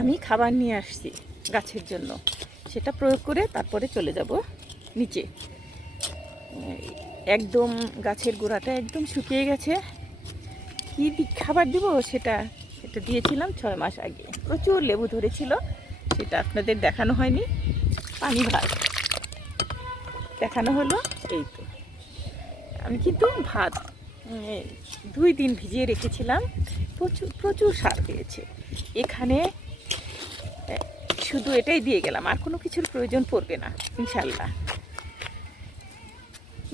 আমি খাবার নিয়ে আসছি গাছের জন্য। সেটা প্রয়োগ করে তারপরে চলে যাব নিচে। একদম গাছের গোড়াটা একদম শুকিয়ে গেছে। কী খাবার দিব সেটা? সেটা দিয়েছিলাম ছয় মাস আগে। প্রচুর লেবু ধরেছিল, সেটা আপনাদের দেখানো হয়নি। পানি ভাত। দেখানো হলো, এই তো। আমি কিন্তু ভাত দুই দিন ভিজিয়ে রেখেছিলাম। প্রচুর প্রচুর সার পেয়েছে। এখানে শুধু এটাই দিয়ে গেলাম, আর কোনো কিছুর প্রয়োজন পড়বে না ইনশাল্লাহ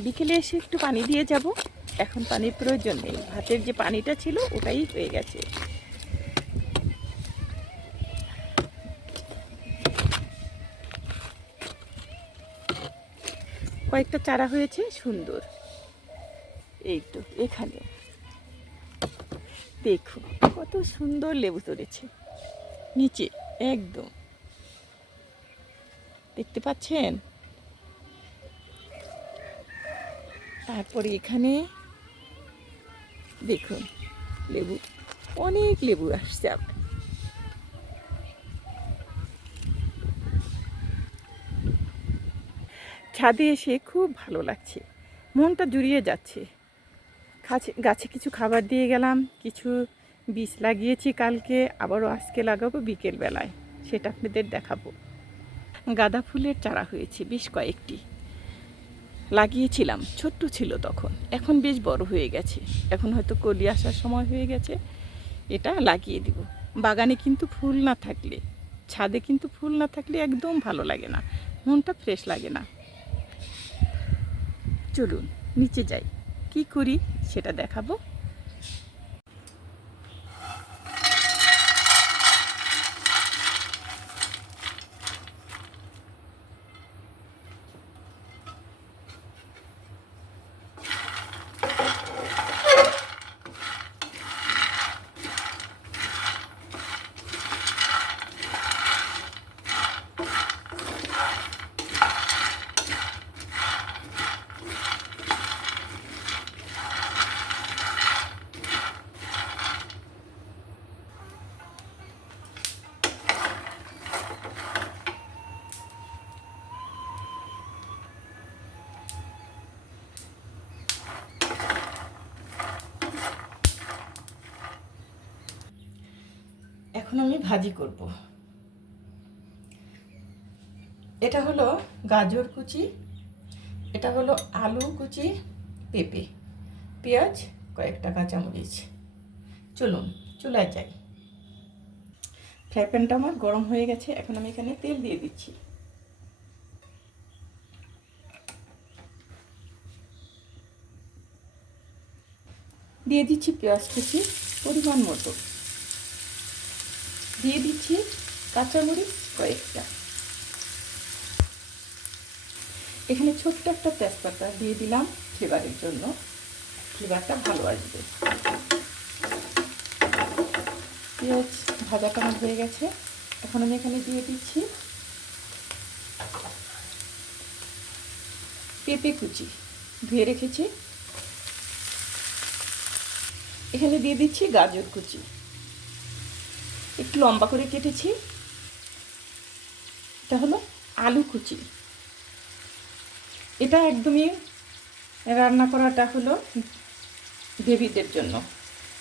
বিকেলে এসে একটু পানি দিয়ে যাব, এখন পানির প্রয়োজন নেই, ভাতের যে পানিটা ছিল ওটাই হয়ে গেছে। কয়েকটা চারা হয়েছে, সুন্দর। এই তো, এখানে। দেখুন, কত সুন্দর লেবু ধরেছে, নিচে। একদম। দেখতে পাচ্ছেন? তারপরে এখানে দেখুন, লেবু, অনেক লেবু আসছে আবার। ছাদে এসে খুব ভালো লাগছে, মনটা জুড়িয়ে যাচ্ছে। গাছে কিছু খাবার দিয়ে গেলাম, কিছু বীজ লাগিয়েছি কালকে, আবারও আজকে লাগাবো বিকেল বেলায় সেটা আপনাদের দেখাবো। গাঁদা ফুলের চারা হয়েছে বেশ কয়েকটি। লাগিয়েছিলাম, ছোট্ট ছিল তখন। এখন বেশ বড় হয়ে গেছে। এখন হয়তো কলি আসার সময় হয়ে গেছে। এটা লাগিয়ে দিব। বাগানে কিন্তু ফুল না থাকলে, ছাদে কিন্তু ফুল না থাকলে একদম ভালো লাগে না। মনটা ফ্রেশ লাগে না। চলুন, নিচে যাই। কি করি সেটা দেখাবো। এখন আমি ভাজি করব। এটা হলো গাজর কুচি, এটা হলো আলু কুচি, পেঁপে, পেঁয়াজ, কয়েকটা কাঁচামরিচ। চলুন চুলায় যাই। ফ্রাই প্যানটা আমার গরম হয়ে গেছে, এখন আমি এখানে তেল দিয়ে দিচ্ছি। দিয়ে দিচ্ছি পেঁয়াজ কুচি পরিমাণ মতো। দিয়ে দিচ্ছি কাঁচামরিচ কয়েকটা। এখানে ছোট্ট একটা তেজপাতা দিয়ে দিলাম ফ্লেভারের জন্য। ফ্লেভারটা ভালো আসবে। পেঁয়াজ ভাজাটা আমার হয়ে গেছে। এখন আমি এখানে দিয়ে দিচ্ছি পেঁপে কুচি। ধুয়ে রেখেছি। এখানে দিয়ে দিচ্ছি গাজর কুচি। একটু লম্বা করে কেটেছি। এটা হলো আলু কুচি। এটা একদমই রান্না করাটা হলো বেবিদের জন্য।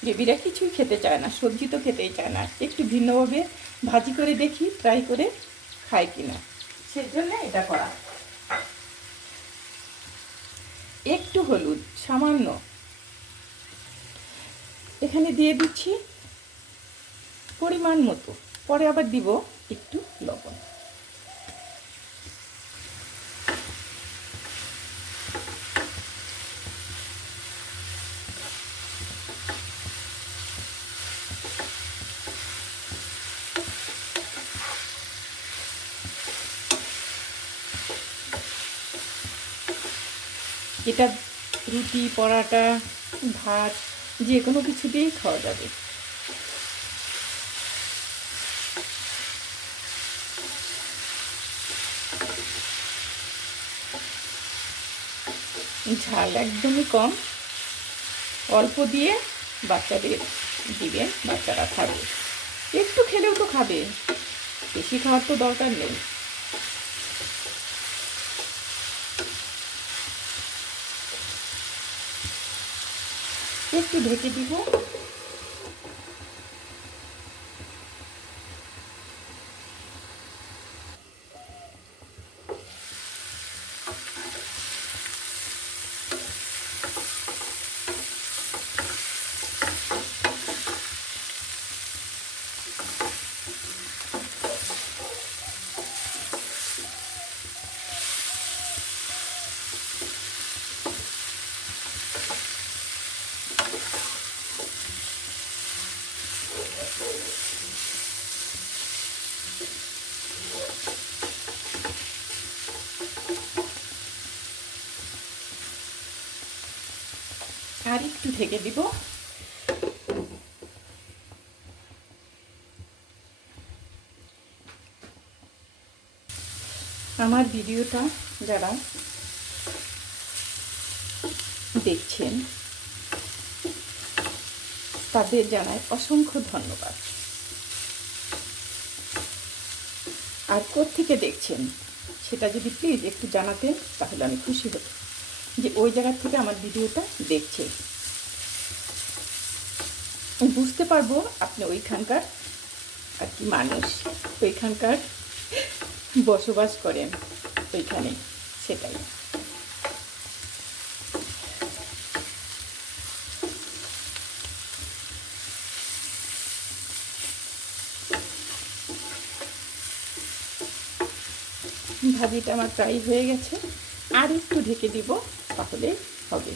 বেবিরা কিছুই খেতে চায় না, সবজি তো খেতেই চায় না। একটু ভিন্নভাবে ভাজি করে দেখি ট্রাই করে খায় কিনা। সেজন্য এটা করা। একটু হলুদ, সামান্য। এখানে দিয়ে দিচ্ছি পরিমাণ মতো। পরে আবার দিব একটু লবণ। এটা রুটি, পরাটা, ভাত যে কোনো কিছু দিয়েই খাওয়া যাবে। ঝাল একদমই কম। অল্প দিয়ে বাচ্চাদের দিবেন বাচ্চারা খাবে। একটু খেলেও তো খাবে। বেশি খাওয়ার তো দরকার নেই। একটু ঢেকে দিব। আর একটু ঢেকে দিব। আমার ভিডিওটা যারা দেখছেন, তাদের জানাই অসংখ্য ধন্যবাদ। আর থেকে দেখছেন, সেটা যদি প্লিজ একটু জানাতেন, তাহলে আমি খুশি হতাম। যে ওই জায়গা থেকে আমার ভিডিওটা দেখছে। বুঝতে পারব আপনি ওইখানকার আর কি মানুষ। ওইখানকার বসবাস করেন ওইখানে, সেটাই। ভাজিটা আমার প্রায় হয়ে গেছে। আর একটু ঢেকে দিব তাহলে হবে।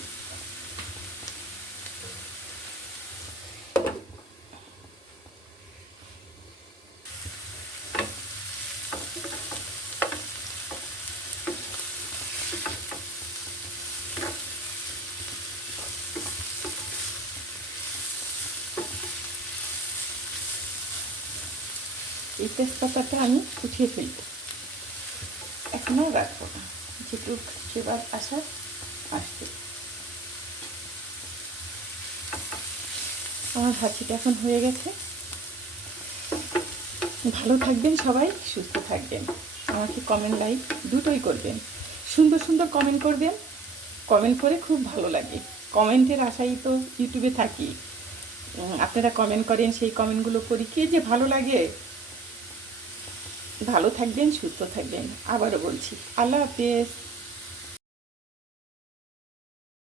এই তেজপাতাটা আমি উঠিয়ে ফেলব। এখনও রাখব না। যেটুক সেবার আসার আসবে। আমার ভাজিটা এখন হয়ে গেছে। ভালো থাকবেন সবাই, সুস্থ থাকবেন। আমাকে কমেন্ট লাইক দুটোই করবেন। সুন্দর সুন্দর কমেন্ট করবেন। কমেন্ট করে খুব ভালো লাগে। কমেন্টের আশাই তো ইউটিউবে থাকি। আপনারা কমেন্ট করেন, সেই কমেন্টগুলো করি। কে যে ভালো লাগে ভালো থাকবেন সুস্থ থাকবেন। আবারও বলছি আল্লাহ হাফেজ।